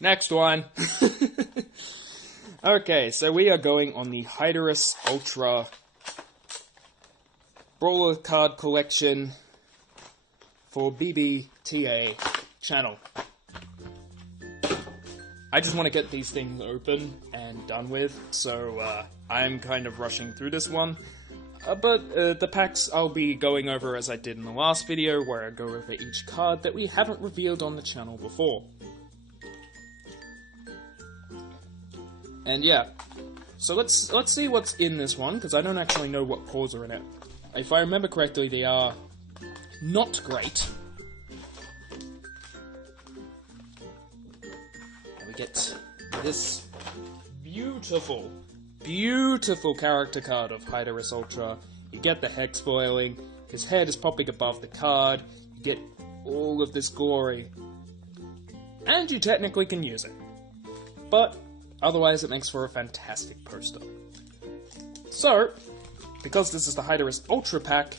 Next one. Okay, so we are going on the Hydorus Ultra Brawler Card Collection for B.B.T.A channel. I just want to get these things open and done with, so I'm kind of rushing through this one. But the packs I'll be going over as I did in the last video, where I go over each card that we haven't revealed on the channel before. And yeah, so let's see what's in this one, because I don't actually know what cores are in it. If I remember correctly, they are not great. And we get this beautiful character card of Hydorus Ultra. You get the hex foiling, his head is popping above the card, you get all of this glory, and you technically can use it. But otherwise it makes for a fantastic poster. So, because this is the Hydorus Ultra pack,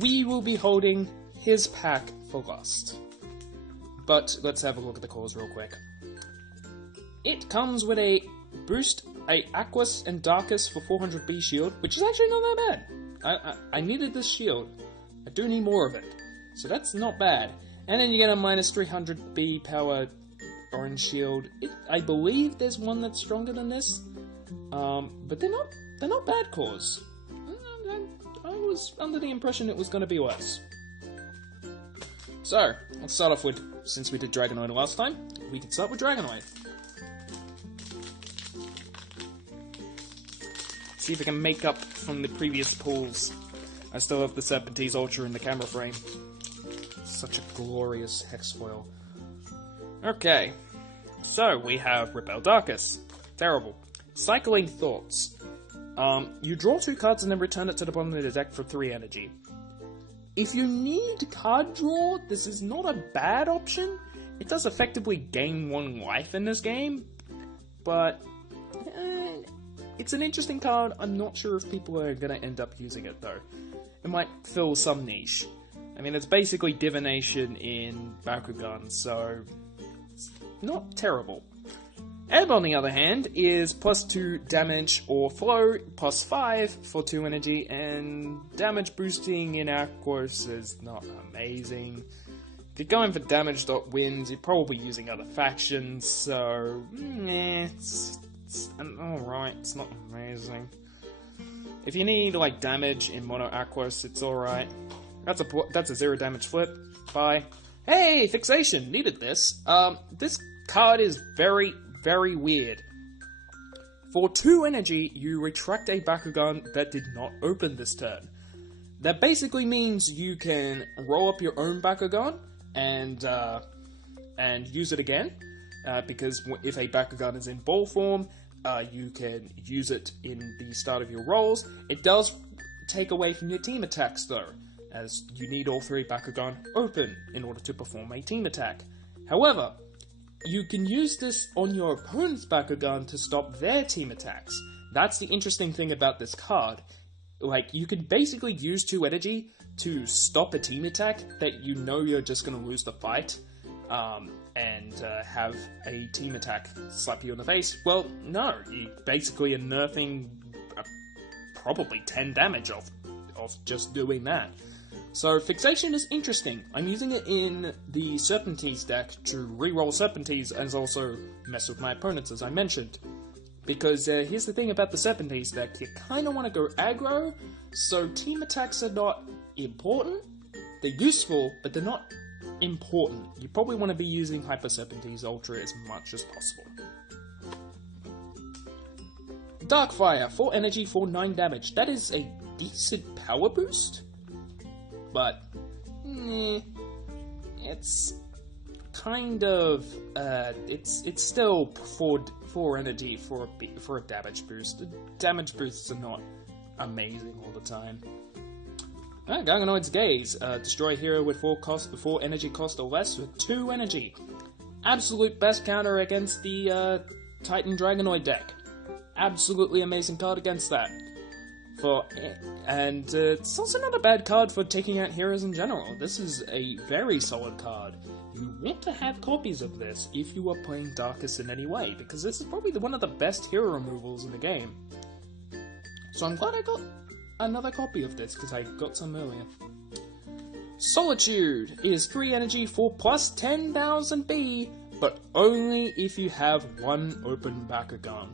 we will be holding his pack for last. But let's have a look at the cores real quick. It comes with a boost, a Aquas and Darkus for 400 B shield, which is actually not that bad. I needed this shield. I do need more of it. So that's not bad. And then you get a minus 300 B power orange shield. I believe there's one that's stronger than this. But they're not bad cores. I was under the impression it was going to be worse. So, let's start off with, since we did Dragonoid last time, we can start with Dragonoid. See if I can make up from the previous pulls. I still have the Serpentine Ultra in the camera frame. Such a glorious hex foil. Okay, so we have Repel Darkus. Terrible. Cycling Thoughts. You draw 2 cards and then return it to the bottom of the deck for 3 energy. If you need card draw, this is not a bad option. It does effectively gain 1 life in this game, but it's an interesting card. I'm not sure if people are going to end up using it though. It might fill some niche. I mean, it's basically divination in Bakugan, so it's not terrible. Ebb, on the other hand, is +2 damage or flow, +5 for 2 energy, and damage boosting in Aquos is not amazing. If you're going for damage.wins, you're probably using other factions, so it's alright, it's not amazing. If you need like damage in Mono Aquos, it's alright. That's a 0 damage flip. Bye. Hey, Fixation! Needed this. This card is very weird. For 2 energy, you retract a Bakugan that did not open this turn. That basically means you can roll up your own Bakugan and use it again. Because if a Bakugan is in ball form, you can use it in the start of your rolls. It does take away from your team attacks though, as you need all 3 Bakugan open in order to perform a team attack. However, you can use this on your opponent's Bakugan to stop their team attacks. That's the interesting thing about this card. Like, you can basically use 2 energy to stop a team attack that you know you're just going to lose the fight, and have a team attack slap you in the face. Well, no, you basically are nerfing probably 10 damage off just doing that. So, Fixation is interesting. I'm using it in the Serpentines deck to reroll Serpentines and also mess with my opponents, as I mentioned. Because here's the thing about the Serpentines deck, you kind of want to go aggro, so team attacks are not important. They're useful, but they're not important. You probably want to be using Hyper Serpentines Ultra as much as possible. Darkfire, 4 energy for 9 damage. That is a decent power boost. But, it's kind of, it's still 4 energy for a damage boost. The damage boosts are not amazing all the time. Garganoid's Gaze, destroy a hero with 4 energy cost or less with 2 energy. Absolute best counter against the Titan Dragonoid deck. Absolutely amazing card against that. And it's also not a bad card for taking out heroes in general. This is a very solid card. You want to have copies of this if you are playing Darkus in any way, because this is probably one of the best hero removals in the game. So I'm glad I got another copy of this, because I got some earlier. Solitude is 3 energy for plus 10,000 B, but only if you have one open Bakugan.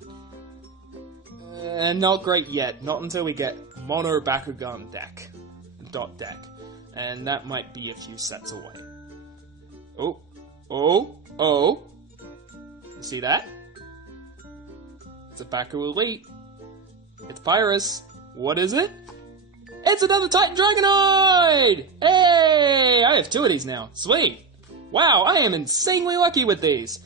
Not great yet, not until we get Mono Bakugan deck. And that might be a few sets away. Oh. You see that? It's a Baku Elite. It's Pyrus. What is it? It's another Titan Dragonoid! Hey! I have 2 of these now. Sweet! Wow, I am insanely lucky with these.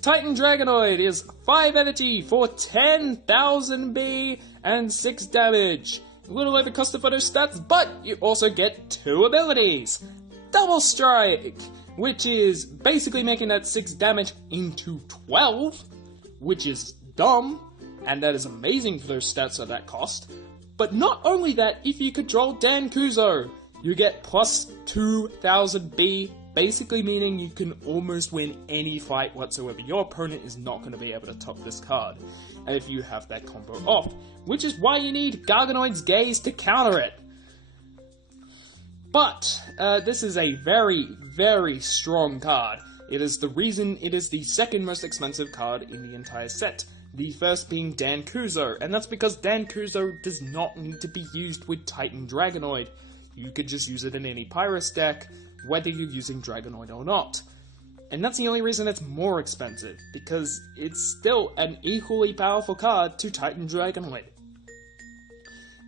Titan Dragonoid is 5 energy for 10,000 B and 6 damage. A little overcosted for those stats, but you also get 2 abilities. Double Strike, which is basically making that 6 damage into 12, which is dumb, and that is amazing for those stats at that cost. But not only that, if you control Dan Kuzo, you get plus 2,000 B, basically meaning you can almost win any fight whatsoever. Your opponent is not going to be able to top this card, and if you have that combo off, which is why you need Garganoid's Gaze to counter it. But this is a very, very strong card. It is the reason it is the second most expensive card in the entire set. The first being Dan Kuzo, and that's because Dan Kuzo does not need to be used with Titan Dragonoid. You could just use it in any Pyrus deck, whether you're using Dragonoid or not. And that's the only reason it's more expensive, because it's still an equally powerful card to Titan Dragonoid.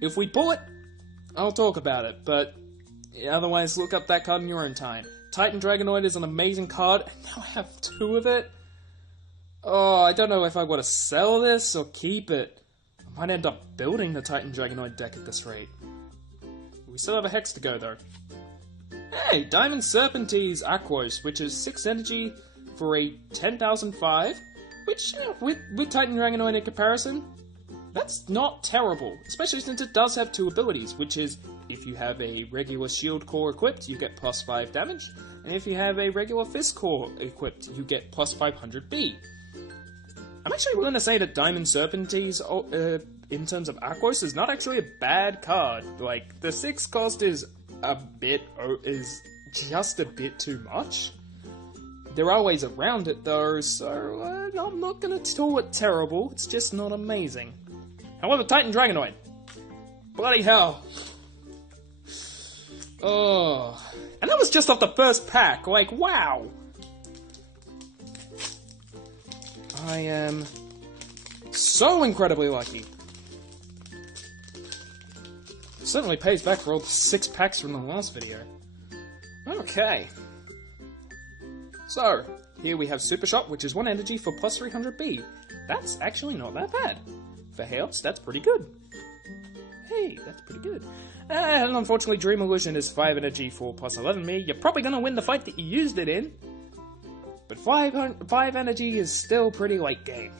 If we pull it, I'll talk about it, but otherwise look up that card in your own time. Titan Dragonoid is an amazing card, and now I have 2 of it. Oh, I don't know if I want to sell this or keep it. I might end up building the Titan Dragonoid deck at this rate. We still have a Hex to go, though. Hey, Diamond Serpentines Aquos, which is 6 energy for a 10,005, which, with Titan Dragonoid in comparison, that's not terrible, especially since it does have 2 abilities, which is, if you have a regular Shield Core equipped, you get plus 5 damage, and if you have a regular Fist Core equipped, you get plus 500 B. I'm actually willing to say that Diamond Serpentines, in terms of Aquos, is not actually a bad card. Like, the 6 cost is just a bit too much. There are ways around it, though, so I'm not gonna call it terrible, it's just not amazing. However, Titan Dragonoid. Bloody hell. Oh. And that was just off the first pack, like, wow! I am so incredibly lucky. It certainly pays back for all the 6 packs from the last video. Okay. So, here we have Super Shot, which is 1 energy for plus 300 B. That's actually not that bad. For Chaos, that's pretty good. Hey, that's pretty good. And unfortunately, Dream Illusion is 5 energy for plus 11 B. You're probably gonna win the fight that you used it in. But 5 energy is still pretty late game.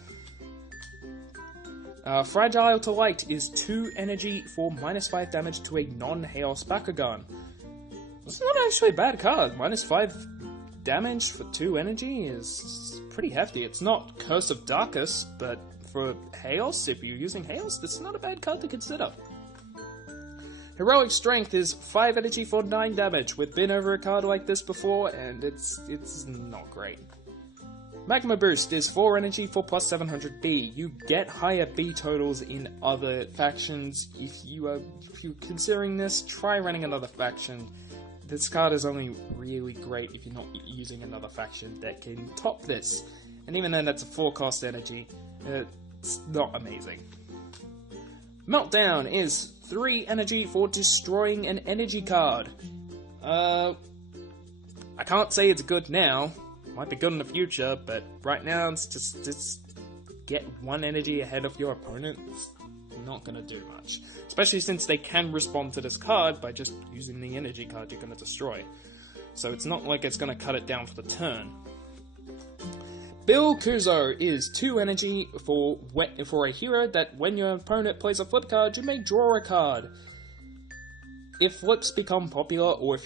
Fragile to Light is 2 energy for minus 5 damage to a non-Chaos Bakugan. It's not actually a bad card. Minus 5 damage for 2 energy is pretty hefty. It's not Curse of Darkus, but for Chaos, if you're using Chaos, that's not a bad card to consider. Heroic Strength is 5 energy for 9 damage. We've been over a card like this before, and it's not great. Magma Boost is 4 energy for plus 700 B. You get higher B totals in other factions. If you're considering this, try running another faction. This card is only really great if you're not using another faction that can top this. And even then, that's a 4 cost energy. It's not amazing. Meltdown is 3 energy for destroying an energy card. I can't say it's good now. Might be good in the future, but right now it's just get 1 energy ahead of your opponent. It's not gonna do much. Especially since they can respond to this card by just using the energy card you're gonna destroy. So it's not like it's gonna cut it down for the turn. Bill Kuzo is 2 energy for a hero that when your opponent plays a flip card, you may draw a card. If flips become popular, or if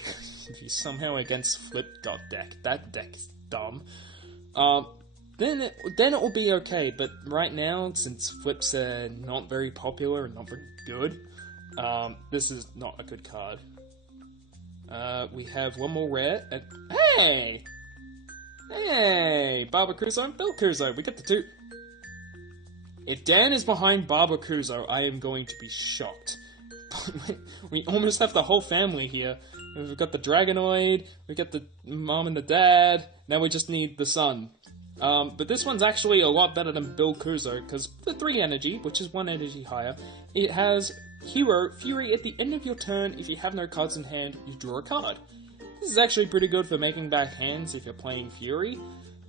you somehow against flip deck, that deck's dumb, then it will be okay, but right now, since flips are not very popular and not very good, this is not a good card. We have one more rare, and hey! Hey! Baba Kuzo and Bill Kuzo, we get the 2. If Dan is behind Baba Kuzo, I am going to be shocked. We almost have the whole family here. We've got the Dragonoid, we got the mom and the dad, now we just need the son. But this one's actually a lot better than Bill Kuzo, because the 3 energy, which is 1 energy higher, it has Hero, Fury at the end of your turn. If you have no cards in hand, you draw a card. This is actually pretty good for making back hands if you're playing Fury.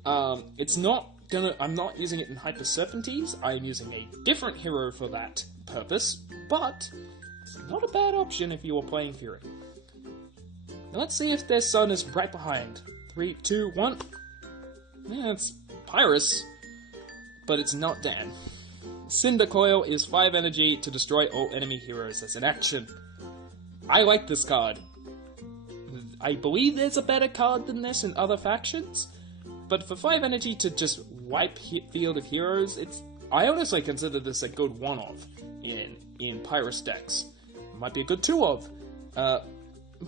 I'm not using it in Hyper Serpentines, I'm using a different hero for that purpose, but it's not a bad option if you are playing Fury. Now let's see if their son is right behind. 3, 2, 1. Yeah, it's Hydorus, but it's not Dan. Cinder Coil is 5 energy to destroy all enemy heroes as an action. I like this card. I believe there's a better card than this in other factions, but for 5 energy to just wipe field of heroes, I honestly consider this a good 1-of in Pyrus decks. Might be a good 2-of,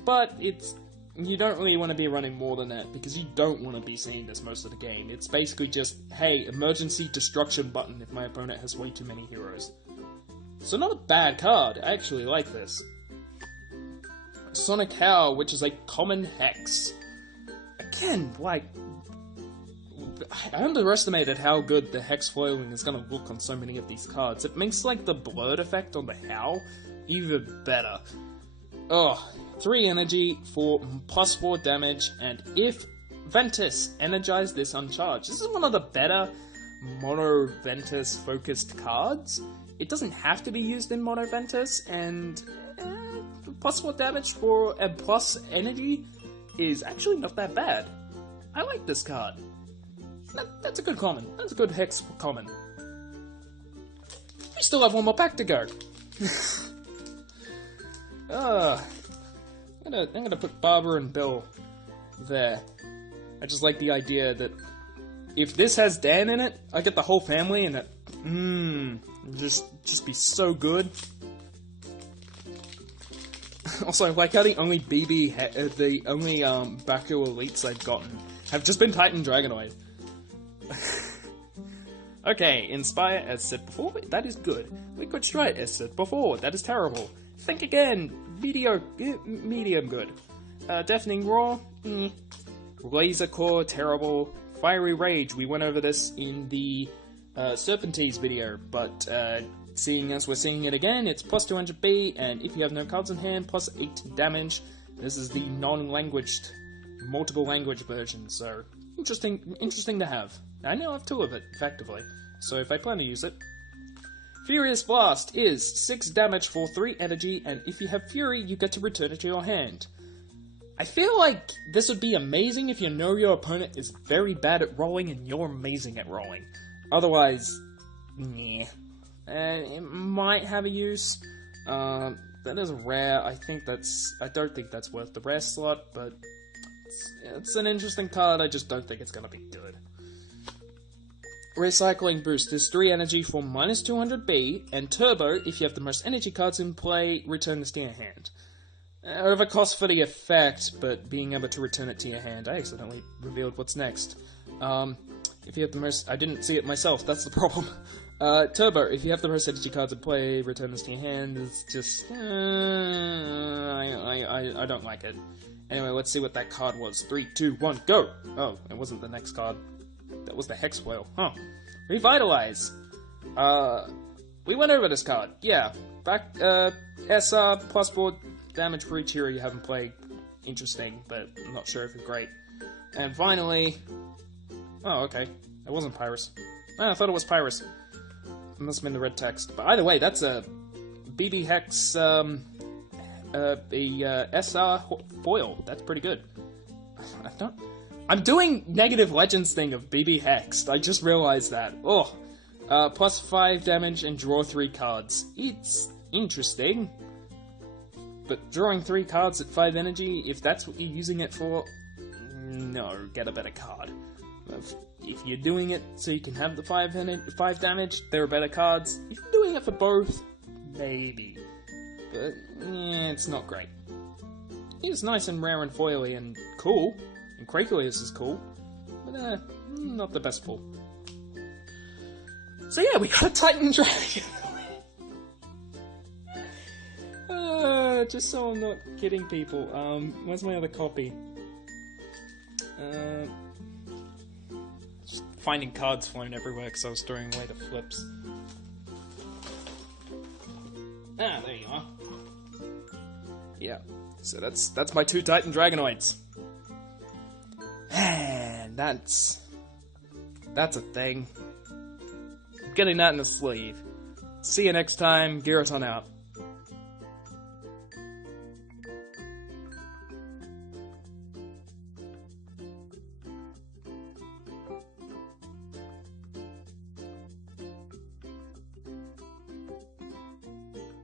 but you don't really want to be running more than that, because you don't want to be seeing this most of the game. It's basically just, hey, emergency destruction button if my opponent has way too many heroes. So not a bad card, I actually like this. Sonic Howl, which is a common hex. Again, like, I underestimated how good the hex foiling is going to look on so many of these cards. It makes, like, the blurred effect on the Howl even better. Ugh. 3 energy for +4 damage, and if Ventus energize this uncharged. This is one of the better Mono Ventus focused cards. It doesn't have to be used in Mono Ventus, and +4 damage for a plus energy is actually not that bad. I like this card. That's a good common. That's a good hex common. We still have one more pack to go. I'm gonna put Barbara and Bill there. I just like the idea that if this has Dan in it, I get the whole family, and just be so good. Also, I like how the only Baku elites I've gotten have just been Titan Dragonoid. Okay, Inspire, as said before, that is good. Liquid Strike, as said before, that is terrible. Think again, medium good. Deafening Roar, Laser Core, terrible. Fiery Rage, we went over this in the Serpentines video, but seeing as we're seeing it again, it's +200B, and if you have no cards in hand, +8 damage. This is the non-languaged, multiple language version, so interesting to have. I now have 2 of it, effectively, so if I plan to use it. Furious Blast is 6 damage for 3 energy, and if you have Fury, you get to return it to your hand. I feel like this would be amazing if you know your opponent is very bad at rolling and you're amazing at rolling. Otherwise, nah. It might have a use. That is rare. I don't think that's worth the rare slot, but it's an interesting card. I just don't think it's gonna be good. Recycling Boost is 3 energy for -200B, and Turbo, if you have the most energy cards in play, return this to your hand. Overcost for the effect, but being able to return it to your hand. I accidentally revealed what's next. If you have the most... I didn't see it myself, that's the problem. Turbo, if you have the most energy cards in play, return this to your hand. It's just... I don't like it. Anyway, let's see what that card was. 3, 2, 1, go! Oh, it wasn't the next card. That was the Hex Foil. Huh. Revitalize! We went over this card. Yeah. Back, SR, +4 damage for each hero you haven't played. Interesting, but I'm not sure if it's great. And finally... Oh, okay. It wasn't Pyrus. Oh, I thought it was Pyrus. It must have been the red text. But either way, that's a BB Hex, SR foil. That's pretty good. I'm doing negative legends thing of BB Hexed. I just realized that. Oh. Plus 5 damage and draw 3 cards. It's interesting. But drawing 3 cards at 5 energy, if that's what you're using it for, no, get a better card. If you're doing it so you can have the 5 damage, there are better cards. If you're doing it for both, maybe. But, yeah, it's not great. It's nice and rare and foily and cool. And Krakulius is cool. But, not the best pull. So yeah, we got a Titan Dragon. Just so I'm not kidding people. Where's my other copy? Just finding cards flown everywhere because I was throwing away the flips. Ah, there you are. Yeah, so that's my 2 Titan Dragonoids. And that's a thing. I'm getting that in the sleeve. See you next time. Gyaraton out.